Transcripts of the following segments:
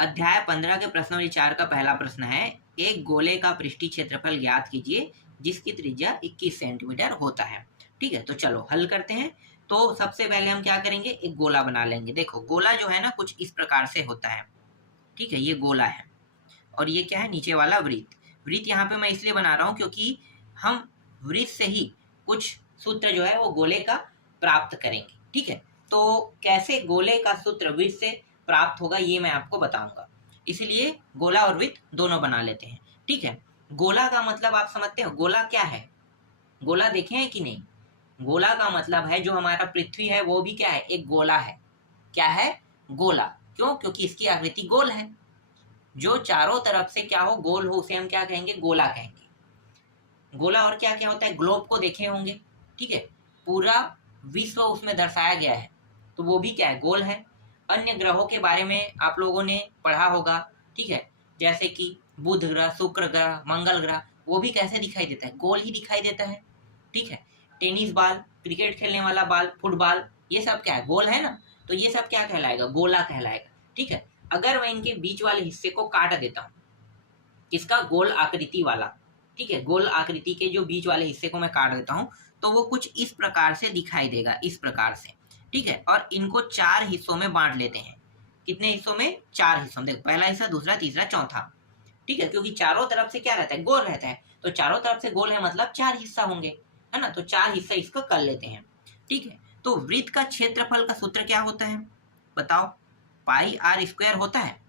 अध्याय 15 के प्रश्नावली 4 का पहला प्रश्न है, एक गोले का पृष्ठीय क्षेत्रफल ज्ञात कीजिए जिसकी त्रिज्या 21 सेंटीमीटर होता है। ठीक है, तो चलो हल करते हैं। तो सबसे पहले हम क्या करेंगे, एक गोला बना लेंगे। देखो गोला जो है ना कुछ इस प्रकार से होता है। ठीक है, ये गोला है और ये क्या है, नीचे वाला वृत्त। वृत्त यहाँ पे मैं इसलिए बना रहा हूँ क्योंकि हम वृत्त से ही कुछ सूत्र जो है वो गोले का प्राप्त करेंगे। ठीक है, तो कैसे गोले का सूत्र वृत्त से प्राप्त होगा ये मैं आपको बताऊंगा। इसलिए गोला और वृत्त दोनों बना लेते हैं। ठीक है, गोला का मतलब आप समझते हो, गोला क्या है? गोला देखे हैं कि नहीं? गोला का मतलब है जो हमारा पृथ्वी है वो भी क्या है, एक गोला है। क्या है? गोला। क्यों? क्योंकि इसकी आकृति गोल है। जो चारों तरफ से क्या हो, गोल हो, उसे हम क्या कहेंगे, गोला कहेंगे। गोला और क्या क्या होता है, ग्लोब को देखे होंगे। ठीक है, पूरा विश्व उसमें दर्शाया गया है, तो वो भी क्या है, गोल है। अन्य ग्रहों के बारे में आप लोगों ने पढ़ा होगा। ठीक है, जैसे कि बुध ग्रह, शुक्र ग्रह, मंगल ग्रह, वो भी कैसे दिखाई देता है, गोल ही दिखाई देता है। ठीक है, टेनिस बॉल, क्रिकेट खेलने वाला बॉल, फुटबॉल, ये सब क्या है, गोल है ना। तो ये सब क्या कहलाएगा, गोला कहलाएगा। ठीक है, अगर मैं इनके बीच वाले हिस्से को काट देता हूँ, इसका गोल आकृति वाला, ठीक है, गोल आकृति के जो बीच वाले हिस्से को मैं काट देता हूँ तो वो कुछ इस प्रकार से दिखाई देगा, इस प्रकार से। ठीक है, और इनको 4 हिस्सों में बांट लेते हैं। कितने हिस्सों में? 4 हिस्सों में। देखो, पहला हिस्सा, दूसरा, तीसरा, चौथा। ठीक है, क्योंकि चारों तरफ से क्या रहता है, गोल रहता है, तो चारों तरफ से गोल है मतलब 4 हिस्सा होंगे, है ना। तो 4 हिस्सा इसको कर लेते हैं। ठीक है, तो वृत्त का क्षेत्रफल का सूत्र क्या होता है बताओ? पाई आर स्क्वायर होता है।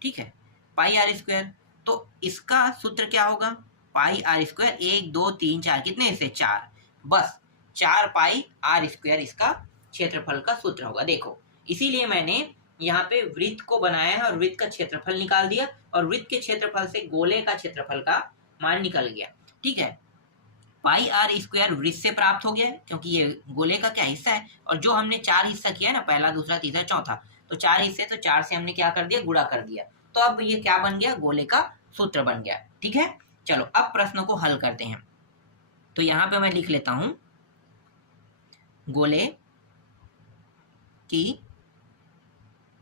ठीक है, पाई आर स्क्वायर। तो इसका सूत्र क्या होगा, पाई आर स्क्वायर। 1 2 3 4, कितने हिस्से, 4। बस 4 पाई आर स्क्वायर इसका क्षेत्रफल का सूत्र होगा। देखो, इसीलिए मैंने यहाँ पे वृत्त को बनाया है और वृत्त का क्षेत्रफल निकाल दिया, और वृत्त के क्षेत्रफल से गोले का क्षेत्रफल का मान निकल गया। ठीक है, पाई आर स्क्वायर वृत्त से प्राप्त हो गया है क्योंकि ये गोले का क्या हिस्सा है, और जो हमने 4 हिस्सा किया है ना, पहला, दूसरा, तीसरा, चौथा, तो 4 हिस्से, तो 4 से हमने क्या कर दिया, गुणा कर दिया। तो अब ये क्या बन गया, गोले का सूत्र बन गया। ठीक है, चलो अब प्रश्न को हल करते हैं। तो यहां पे मैं लिख लेता हूं, गोले की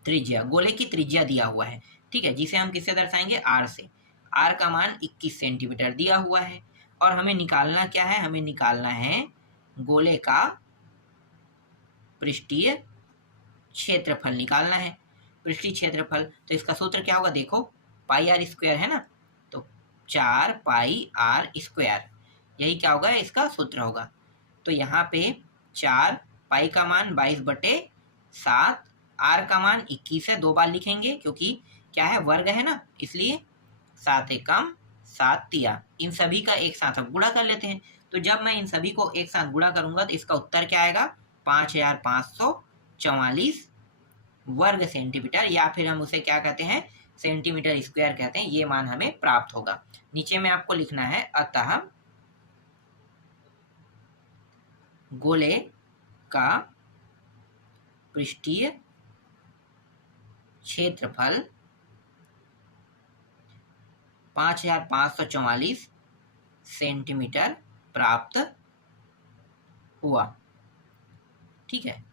त्रिज्या, गोले की त्रिज्या दिया हुआ है। ठीक है, जिसे हम किससे दर्शाएंगे, आर से। आर का मान 21 सेंटीमीटर दिया हुआ है, और हमें निकालना क्या है, हमें निकालना है गोले का पृष्ठीय क्षेत्रफल निकालना है। पृष्ठीय क्षेत्रफल, तो इसका सूत्र क्या होगा, देखो, पाई आर स्क्वायर है ना, तो 4 पाई आर स्क्वायर, यही क्या होगा, इसका सूत्र होगा। तो यहाँ पे 4 पाई का मान 22/7, आर का मान 21 है, 2 बार लिखेंगे क्योंकि क्या है, वर्ग है ना, इसलिए 7 एकम 7 तिया, इन सभी का एक साथ हम गुणा कर लेते हैं। तो जब मैं इन सभी को एक साथ गुणा करूंगा तो इसका उत्तर क्या आएगा, 5544 वर्ग सेंटीमीटर, या फिर हम उसे क्या कहते हैं, सेंटीमीटर स्क्वायर कहते हैं। ये मान हमें प्राप्त होगा। नीचे में आपको लिखना है, अतः गोले का पृष्ठीय क्षेत्रफल 5544 सेंटीमीटर प्राप्त हुआ। ठीक है,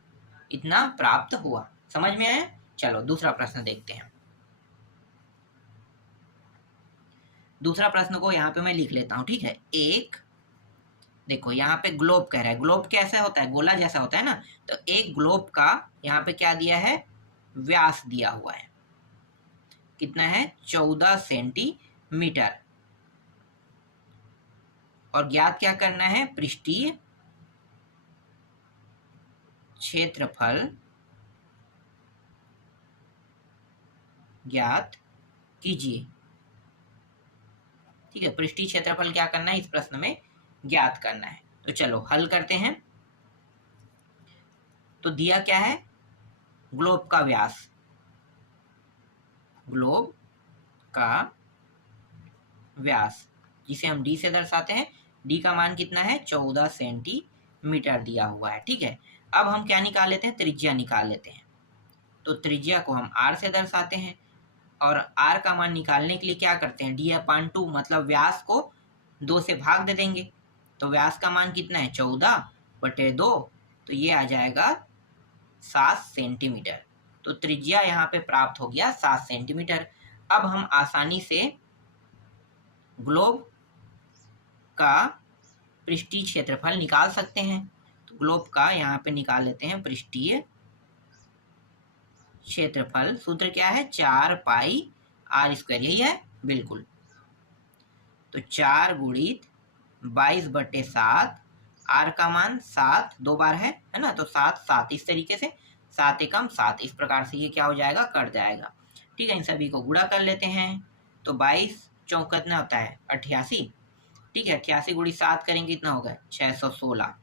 इतना प्राप्त हुआ, समझ में आया? चलो दूसरा प्रश्न देखते हैं। दूसरा प्रश्न को यहाँ पे मैं लिख लेता हूँ। ठीक है, एक, देखो यहाँ पे ग्लोब कह रहा है, ग्लोब कैसा होता है, गोला जैसा होता है ना, तो एक ग्लोब का यहाँ पे क्या दिया है, व्यास दिया हुआ है। कितना है, 14 सेंटीमीटर, और ज्ञात क्या करना है, पृष्ठीय क्षेत्रफल ज्ञात कीजिए। ठीक है, पृष्ठीय क्षेत्रफल क्या करना है, इस प्रश्न में ज्ञात करना है। तो चलो हल करते हैं। तो दिया क्या है, ग्लोब का व्यास, ग्लोब का व्यास जिसे हम डी से दर्शाते हैं। डी का मान कितना है, 14 सेंटीमीटर दिया हुआ है। ठीक है, अब हम क्या निकाल लेते हैं, त्रिज्या निकाल लेते हैं। तो त्रिज्या को हम आर से दर्शाते हैं, और आर का मान निकालने के लिए क्या करते हैं, d/2, मतलब व्यास को 2 से भाग दे देंगे। तो व्यास का मान कितना है, 14/2, तो ये आ जाएगा 7 सेंटीमीटर। तो त्रिज्या यहाँ पे प्राप्त हो गया 7 सेंटीमीटर। अब हम आसानी से ग्लोब का पृष्ठीय क्षेत्रफल निकाल सकते हैं। तो ग्लोब का यहाँ पे निकाल लेते हैं पृष्ठीय क्षेत्रफल। सूत्र क्या है? 4 पाई आर स्क्वायर, यही है बिल्कुल। तो 4 गुणित 22/7, आर का मान 7 दो बार है ना, तो 7 7 इस तरीके से 7 एकम 7, इस प्रकार से ये क्या हो जाएगा? कट जाएगा। ठीक है, इन सभी को गुणा कर लेते हैं। तो 22 चौक कितना होता है? 88। ठीक है, 88 गुणित 7 करेंगे कितना होगा? 616।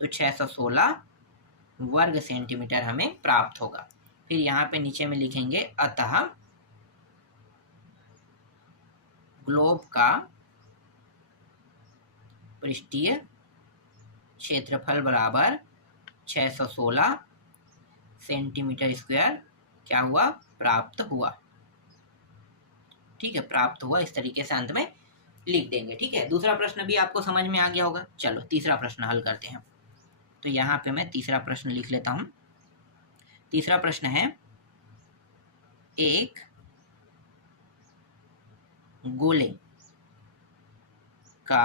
तो 616 वर्ग सेंटीमीटर हमें प्राप्त होगा। फिर यहाँ पे नीचे में लिखेंगे अतः ग्लोब का पृष्ठीय क्षेत्रफल बराबर 616 सेंटीमीटर स्क्वायर क्या हुआ? प्राप्त हुआ। ठीक है, प्राप्त हुआ, इस तरीके से अंत में लिख देंगे। ठीक है, दूसरा प्रश्न भी आपको समझ में आ गया होगा। चलो तीसरा प्रश्न हल करते हैं। तो यहाँ पे मैं तीसरा प्रश्न लिख लेता हूँ। तीसरा प्रश्न है, एक गोले का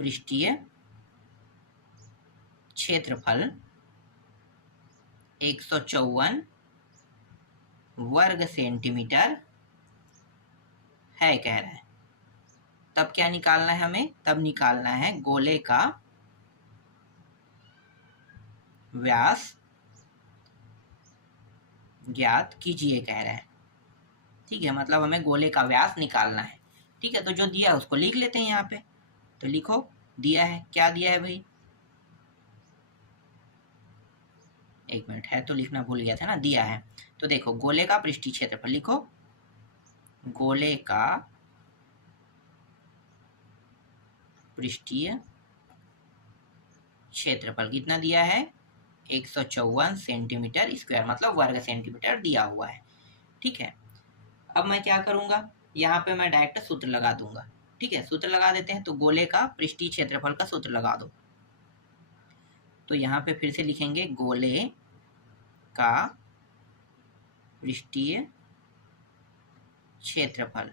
पृष्ठीय क्षेत्रफल 154 वर्ग सेंटीमीटर है कह रहा है। तब क्या निकालना है हमें? तब निकालना है गोले का व्यास ज्ञात कीजिए कह रहा है। ठीक है, मतलब हमें गोले का व्यास निकालना है। ठीक है, तो जो दिया है उसको लिख लेते हैं यहाँ पे। तो लिखो, दिया है, क्या दिया है भाई? एक मिनट, है तो लिखना भूल गया था ना, दिया है। तो देखो, गोले का पृष्ठीय क्षेत्रफल लिखो। गोले का पृष्ठीय क्षेत्रफल कितना दिया है? 154 सेंटीमीटर स्क्वायर, मतलब वर्ग सेंटीमीटर दिया हुआ है। ठीक है, अब मैं क्या करूंगा? यहाँ पे मैं डायरेक्ट सूत्र लगा दूंगा। ठीक है, सूत्र लगा देते हैं। तो गोले का पृष्ठीय क्षेत्रफल का सूत्र लगा दो। तो यहाँ पे फिर से लिखेंगे गोले का पृष्ठीय क्षेत्रफल।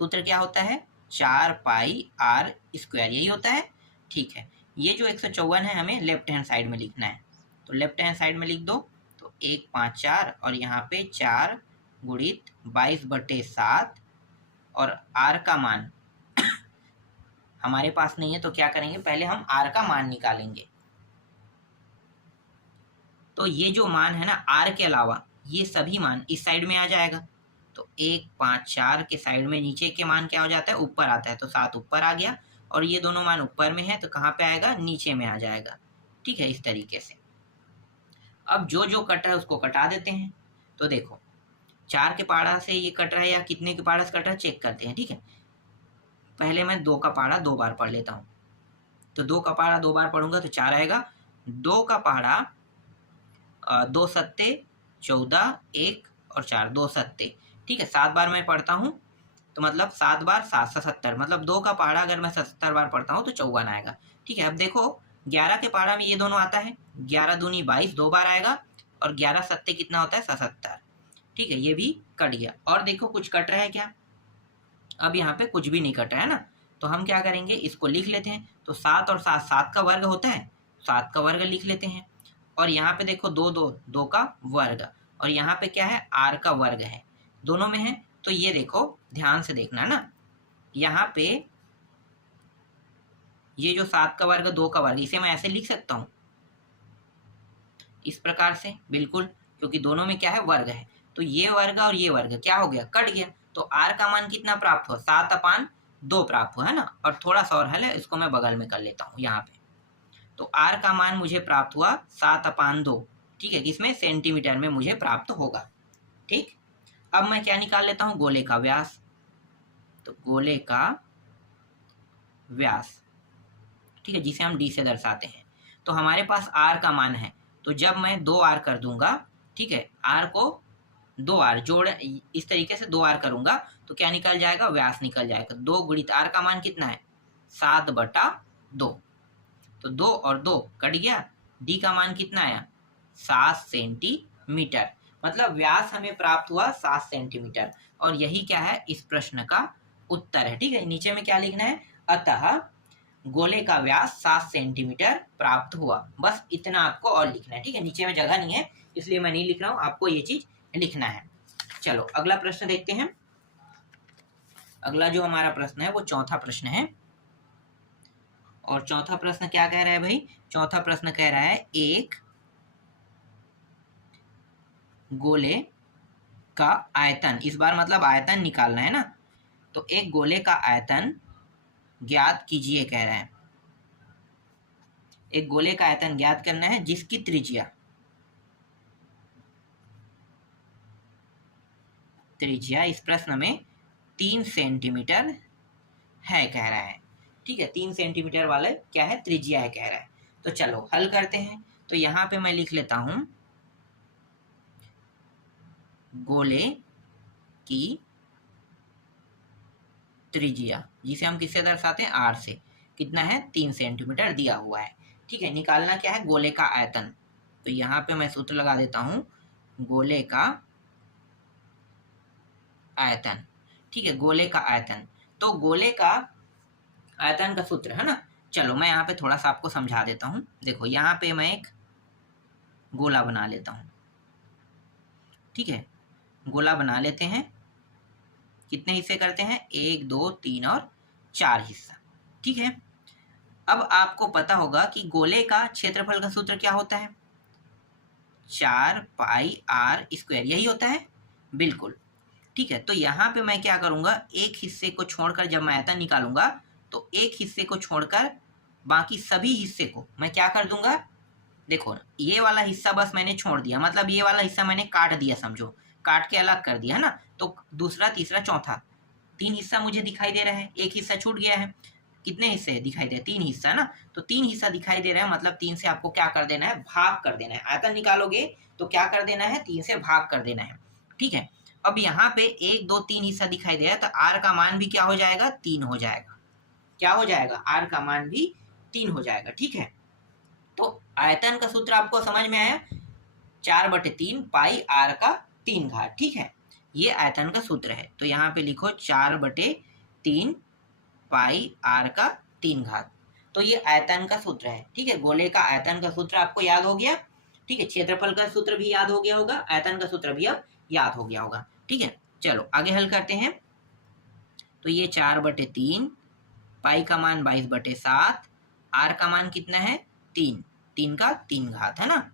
सूत्र क्या होता है? 4 पाई आर स्क्वायर, यही होता है। ठीक है, ये जो 154 है हमें लेफ्ट हैंड साइड में लिखना है। तो लेफ्ट हैंड साइड में लिख दो। तो 1 5 4 और यहाँ पे 4 गुणित 22/7 और आर का मान हमारे पास नहीं है, तो क्या करेंगे? पहले हम आर का मान निकालेंगे। तो ये जो मान है ना, आर के अलावा ये सभी मान इस साइड में आ जाएगा। तो 1 5 4 के साइड में नीचे के मान क्या हो जाता है? ऊपर आता है। तो 7 ऊपर आ गया, और ये दोनों मान ऊपर में है, तो कहाँ पे आएगा? नीचे में आ जाएगा। ठीक है, इस तरीके से। अब जो जो कट रहा है उसको कटा देते हैं। तो देखो, 4 के पहाड़ा से ये कट रहा है या कितने के पहाड़ा से कट रहा है, चेक करते हैं। ठीक है, पहले मैं 2 का पहाड़ा 2 बार पढ़ लेता हूँ। तो 2 का पहाड़ा 2 बार पढ़ूंगा तो 4 आएगा। 2 का पहाड़ा 2 सत्ते 14, 1 और 4, 2 सत्ते। ठीक है, 7 बार मैं पढ़ता हूँ, तो मतलब 7 बार 7 77, मतलब 2 का पहाड़ा अगर मैं 77 बार पढ़ता हूँ तो 54 आएगा। ठीक है, अब देखो 11 के पहाड़ा में ये दोनों आता है। 11 दूनी 22 2 बार आएगा, और 11 सत्ते कितना होता है? 77। ठीक है, ये भी कट गया। और देखो कुछ कट रहा है क्या? अब यहाँ पे कुछ भी नहीं कट रहा है ना, तो हम क्या करेंगे? इसको लिख लेते हैं। तो 7 और 7 7 का वर्ग होता है, 7 का वर्ग लिख लेते हैं। और यहाँ पे देखो 2 2 2 का वर्ग, और यहाँ पे क्या है? आर का वर्ग है, दोनों में है। तो ये देखो, ध्यान से देखना ना, यहाँ पे ये जो 7 का वर्ग 2 का वर्ग, इसे मैं ऐसे लिख सकता हूँ इस प्रकार से, बिल्कुल, क्योंकि दोनों में क्या है? वर्ग है। तो ये वर्ग और ये वर्ग क्या हो गया? कट गया। तो आर का मान कितना प्राप्त हुआ? 7/2 प्राप्त हुआ है ना। और थोड़ा सा और हल है, इसको मैं बगल में कर लेता हूँ यहाँ पे। तो आर का मान मुझे प्राप्त हुआ 7/2। ठीक है, किसमें? सेंटीमीटर में मुझे प्राप्त होगा। ठीक, अब मैं क्या निकाल लेता हूँ? गोले का व्यास। तो गोले का व्यास, ठीक है, जिसे हम डी से दर्शाते हैं। तो हमारे पास आर का मान है, तो जब मैं 2r कर दूंगा, ठीक है, आर को 2r जोड़ इस तरीके से 2r करूंगा तो क्या निकल जाएगा? व्यास निकल जाएगा। 2 गुणित आर का मान कितना है? 7/2। तो 2 और 2 कट गया। डी का मान कितना आया? 7 सेंटीमीटर, मतलब व्यास हमें प्राप्त हुआ 7 सेंटीमीटर। और यही क्या है, इस प्रश्न का उत्तर है। ठीक है, नीचे में क्या लिखना है, अतः गोले का व्यास 7 सेंटीमीटर प्राप्त हुआ। बस इतना आपको और लिखना है। ठीक है, नीचे में जगह नहीं है इसलिए मैं नहीं लिख रहा हूं, आपको ये चीज लिखना है। चलो अगला प्रश्न देखते हैं। अगला जो हमारा प्रश्न है वो चौथा प्रश्न है। और चौथा प्रश्न क्या कह रहा है भाई, चौथा प्रश्न कह रहा है एक गोले का आयतन, इस बार मतलब आयतन निकालना है ना, तो एक गोले का आयतन ज्ञात कीजिए कह रहा है। एक गोले का आयतन ज्ञात करना है जिसकी त्रिज्या इस प्रश्न में 3 सेंटीमीटर है कह रहा है। ठीक है, 3 सेंटीमीटर वाले क्या है, त्रिज्या है कह रहा है। तो चलो हल करते हैं। तो यहाँ पे मैं लिख लेता हूं गोले की त्रिज्या, जिसे हम किससे दर्शाते हैं, आर से, कितना है, 3 सेंटीमीटर दिया हुआ है। ठीक है, निकालना क्या है, गोले का आयतन। तो यहाँ पे मैं सूत्र लगा देता हूं, गोले का आयतन। ठीक है, गोले का आयतन, तो गोले का आयतन का सूत्र है ना। चलो मैं यहाँ पे थोड़ा सा आपको समझा देता हूँ। देखो यहाँ पे मैं एक गोला बना लेता हूँ। ठीक है, गोला बना लेते हैं। कितने हिस्से करते हैं, 1 2 3 और 4 हिस्सा। ठीक है, अब आपको पता होगा कि गोले का क्षेत्रफल का सूत्र क्या होता है, 4 पाई आर स्क्वायर, यही होता है, बिल्कुल। ठीक है, तो यहाँ पे मैं क्या करूँगा, एक हिस्से को छोड़कर जब मैं आयतन निकालूंगा तो एक हिस्से को छोड़कर बाकी सभी हिस्से को मैं क्या कर दूंगा, देखो ये वाला हिस्सा बस मैंने छोड़ दिया, मतलब ये वाला हिस्सा मैंने काट दिया, समझो काट के अलग कर दिया है ना। तो दूसरा तीसरा चौथा 3 हिस्सा मुझे दिखाई दे रहा है, एक हिस्सा छूट गया है। कितने हिस्से दिखाई दे, 3 हिस्सा ना, तो 3 हिस्सा दिखाई दे रहा है, मतलब 3 से आपको क्या कर देना है, भाग कर देना है। आयतन निकालोगे तो क्या कर देना है, 3 से भाग कर देना है। ठीक है, अब यहाँ पे 1 2 3 हिस्सा दिखाई दे रहा है, तो आर का मान भी क्या हो जाएगा, 3 हो जाएगा। क्या हो जाएगा, आर का मान भी 3 हो जाएगा। ठीक है, तो आयतन का सूत्र आपको समझ में आया, 4/3 पाई आर का 3 घात। ठीक है, ये आयतन का सूत्र है। तो यहाँ पे लिखो 4/3 पाई आर का 3 घात। तो ये आयतन का सूत्र है। ठीक है, गोले का आयतन का सूत्र आपको याद हो गया। ठीक है, क्षेत्रफल का सूत्र भी याद हो गया होगा, आयतन का सूत्र भी अब याद हो गया होगा। ठीक है, चलो आगे हल करते हैं। तो ये 4/3, पाई का मान 22/7, आर का मान कितना है, 3, 3 का 3 घात है ना।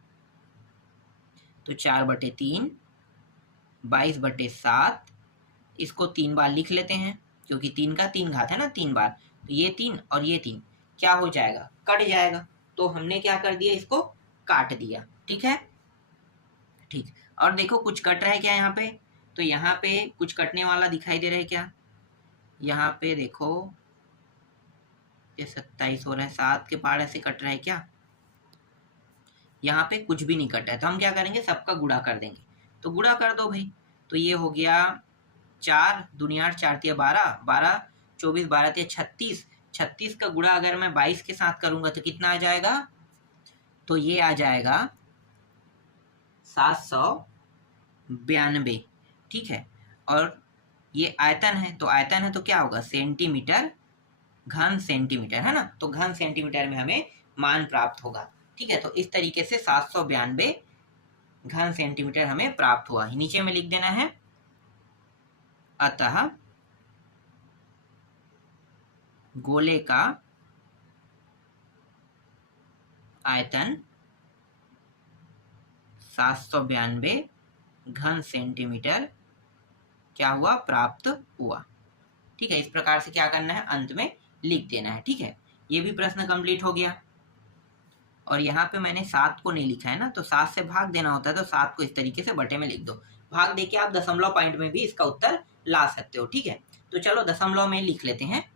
तो 4/3 22/7, इसको 3 बार लिख लेते हैं क्योंकि 3 का 3 घात है ना, 3 बार। तो ये 3 और ये 3 क्या हो जाएगा, कट जाएगा। तो हमने क्या कर दिया, इसको काट दिया। ठीक है, ठीक। और देखो कुछ कट रहा है क्या यहाँ पे, तो यहाँ पे कुछ कटने वाला दिखाई दे रहा है क्या, यहाँ पे देखो ये 27 हो रहा है, 7 के पार ऐसे कट रहा है क्या, यहाँ पे कुछ भी नहीं कटा है। तो हम क्या करेंगे, सबका गुणा कर देंगे। तो गुणा कर दो भाई। तो ये हो गया 4 दूनी 8, 4 तिया 12, 12 24, 12 तिया 36, 36 का गुणा अगर मैं 22 के साथ करूंगा तो कितना आ जाएगा, तो ये आ जाएगा 792। ठीक है, और ये आयतन है, तो आयतन है तो क्या होगा, सेंटीमीटर घन सेंटीमीटर है ना। तो घन सेंटीमीटर में हमें मान प्राप्त होगा। ठीक है, तो इस तरीके से 792 घन सेंटीमीटर हमें प्राप्त हुआ। नीचे में लिख देना है, अतः गोले का आयतन 792 घन सेंटीमीटर क्या हुआ, प्राप्त हुआ। ठीक है, इस प्रकार से क्या करना है, अंत में लिख देना है। ठीक है, ये भी प्रश्न कंप्लीट हो गया। और यहाँ पे मैंने 7 को नहीं लिखा है ना, तो 7 से भाग देना होता है, तो 7 को इस तरीके से बटे में लिख दो। भाग देके आप दशमलव पॉइंट में भी इसका उत्तर ला सकते हो। ठीक है, तो चलो दशमलव में लिख लेते हैं।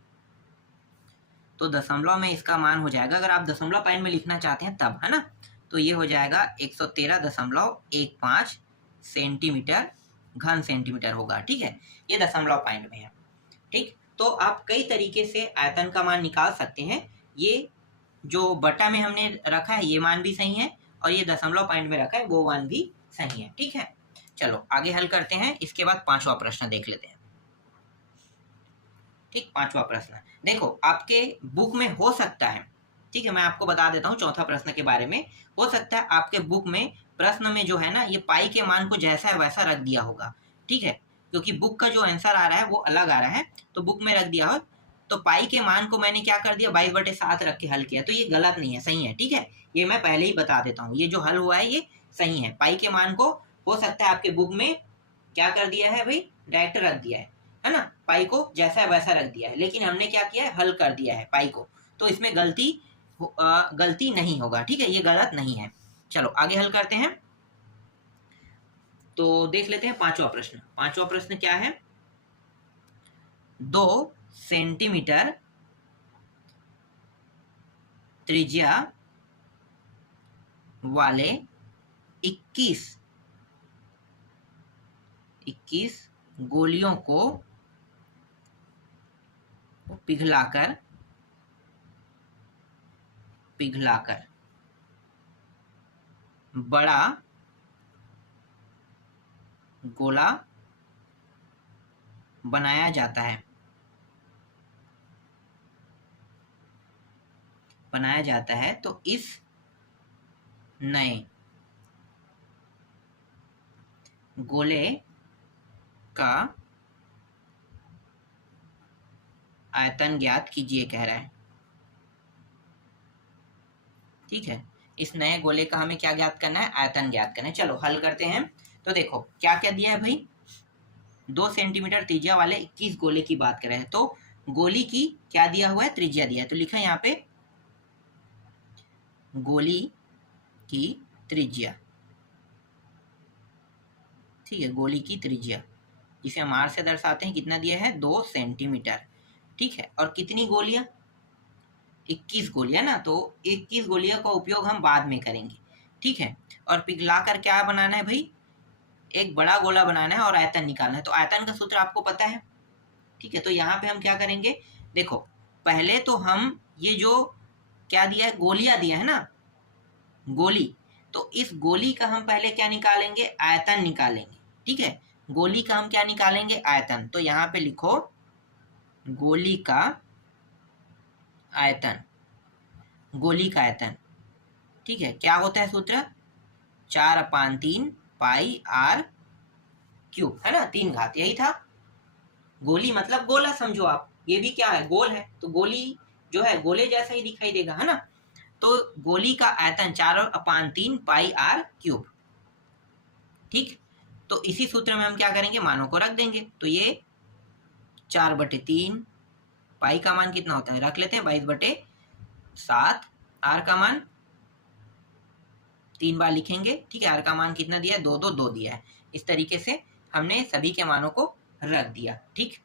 तो दशमलव में इसका मान हो जाएगा, अगर आप दशमलव पॉइंट में लिखना चाहते हैं तब, है ना, तो ये हो जाएगा 113.15 सेंटीमीटर घन सेंटीमीटर होगा। ठीक है, ये दशमलव पॉइंट में है। ठीक, तो आप कई तरीके से आयतन का मान निकाल सकते हैं। ये जो बटा में हमने रखा है ये मान भी सही है, और ये दशमलव पॉइंट में रखा है वो 1 भी सही है। ठीक है, चलो आगे हल करते हैं। इसके बाद 5वां प्रश्न देख लेते हैं। ठीक, 5वां प्रश्न देखो, आपके बुक में हो सकता है, ठीक है, मैं आपको बता देता हूँ चौथा प्रश्न के बारे में। हो सकता है आपके बुक में प्रश्न में जो है ना, ये पाई के मान को जैसा है वैसा रख दिया होगा। ठीक है, क्योंकि बुक का जो आंसर आ रहा है वो अलग आ रहा है, तो बुक में रख दिया हो। तो पाई के मान को मैंने क्या कर दिया, 22/7 रख के हल किया, तो ये गलत नहीं है, सही है। ठीक है, ये मैं पहले ही बता देता हूँ, ये जो हल हुआ है ये सही है। पाई के मान को हो सकता है आपके बुक में क्या कर दिया है भाई, डायरेक्ट रख दिया है ना, पाई को जैसा है वैसा रख दिया है, लेकिन हमने क्या किया है, हल कर दिया है पाई को, तो इसमें गलती नहीं होगा। ठीक है, ये गलत नहीं है। चलो आगे हल करते हैं। तो देख लेते हैं 5वां प्रश्न। 5वां प्रश्न क्या है, 2 सेंटीमीटर त्रिज्या वाले 21 गोलियों को पिघलाकर बड़ा गोला बनाया जाता है, तो इस नए गोले का आयतन ज्ञात कीजिए कह रहा है। ठीक है, इस नए गोले का हमें क्या ज्ञात करना है, आयतन ज्ञात करना है। चलो हल करते हैं। तो देखो क्या क्या दिया है भाई, 2 सेंटीमीटर त्रिज्या वाले 21 गोले की बात कर रहे हैं, तो गोली की क्या दिया हुआ है, त्रिज्या दिया है, तो लिखा है यहाँ पे गोली की त्रिज्या। ठीक है, गोली की त्रिज्या जिसे हम आर से दर्शाते हैं, कितना दिया है, 2 सेंटीमीटर। ठीक है, और कितनी गोलियां, 21 गोलियां ना, तो 21 गोलियां का उपयोग हम बाद में करेंगे। ठीक है, और पिघलाकर क्या बनाना है भाई, एक बड़ा गोला बनाना है और आयतन निकालना है। तो आयतन का सूत्र आपको पता है। ठीक है, तो यहाँ पे हम क्या करेंगे, देखो पहले तो हम ये जो क्या दिया है, गोलियां दिया है ना, गोली, तो इस गोली का हम पहले क्या निकालेंगे, आयतन निकालेंगे। ठीक है, गोली का हम क्या निकालेंगे, आयतन। तो यहाँ पे लिखो गोली का आयतन, गोली का आयतन। ठीक है, क्या होता है सूत्र, 4/3 पाई आर क्यूब, है ना, 3 घात, यही था। गोली मतलब गोला समझो आप, ये भी क्या है, गोल है, तो गोली जो है गोले जैसा ही दिखाई देगा, है ना। तो गोली का आयतन 4/3 पाई आर क्यूब। ठीक, तो इसी सूत्र में हम क्या करेंगे, मानों को रख देंगे। तो ये 4/3, पाई का मान कितना होता है, रख लेते हैं 22/7, आर का मान 3 बार लिखेंगे। ठीक है, आर का मान कितना दिया है, 2 2 2 दिया है। इस तरीके से हमने सभी के मानों को रख दिया। ठीक,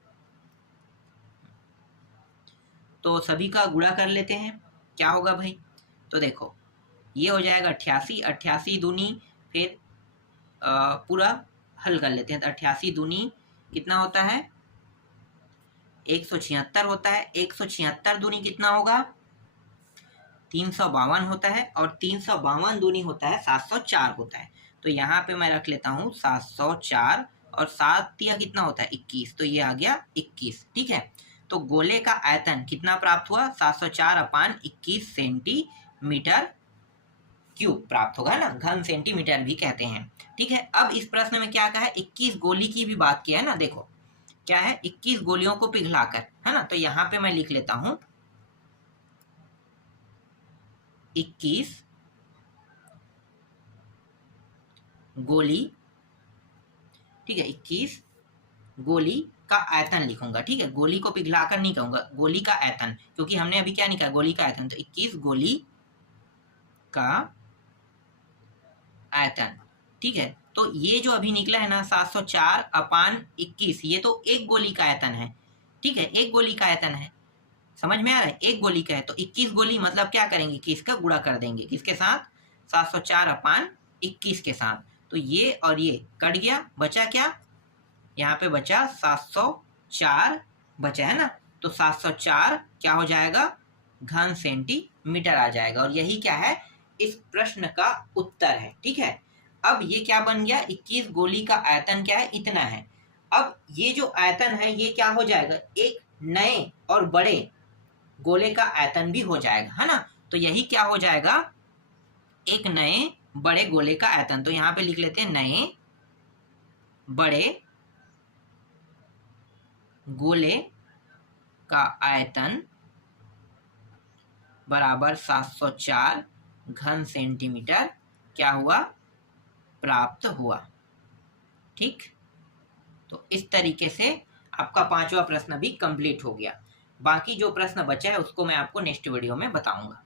तो सभी का गुणा कर लेते हैं, क्या होगा भाई, तो देखो ये हो जाएगा 88, 88 दूनी, फिर पूरा हल कर लेते हैं। तो 88 दूनी कितना होता है, 176 होता है। 176 दूनी कितना होगा, 352 होता है, और 352 दूनी होता है 704 होता है। तो यहाँ पे मैं रख लेता हूँ 704, और 7 या कितना होता है, 21, तो ये आ गया 21। ठीक है, तो गोले का आयतन कितना प्राप्त हुआ, 704/21 सेंटीमीटर क्यूब प्राप्त होगा ना, घन सेंटीमीटर भी कहते हैं। ठीक है, अब इस प्रश्न में क्या कहा है, 21 गोली की भी बात किया है ना, देखो क्या है, 21 गोलियों को पिघलाकर, है ना। तो यहाँ पे मैं लिख लेता हूं 21 गोली। ठीक है, 21 गोली का आयतन लिखूंगा। ठीक है, गोली को पिघलाकर नहीं कहूंगा, गोली का आयतन, क्योंकि हमने अभी क्या निकाला, गोली का आयतन। तो 21 गोली का आयतन। ठीक है, तो ये जो अभी निकला है ना 704/21, ये तो एक गोली का आयतन है। ठीक है, एक गोली का आयतन है, समझ में आ रहा है, एक गोली का है। तो 21 गोली मतलब क्या करेंगे कि इसका गुणा कर देंगे, किसके साथ, 704/21 के साथ। तो ये और ये कट गया, बचा क्या, यहाँ पे बचा 704 बचा, है ना। तो 704 क्या हो जाएगा, घन सेंटीमीटर आ जाएगा। और यही क्या है, इस प्रश्न का उत्तर है। ठीक है, अब ये क्या बन गया, 21 गोली का आयतन क्या है, इतना है। अब ये जो आयतन है ये क्या हो जाएगा, एक नए और बड़े गोले का आयतन भी हो जाएगा, है ना। तो यही क्या हो जाएगा, एक नए बड़े गोले का आयतन। तो यहां पे लिख लेते हैं नए बड़े गोले का आयतन बराबर 704 घन सेंटीमीटर क्या हुआ, प्राप्त हुआ। ठीक, तो इस तरीके से आपका 5वां प्रश्न भी कंप्लीट हो गया। बाकी जो प्रश्न बचा है उसको मैं आपको नेक्स्ट वीडियो में बताऊंगा।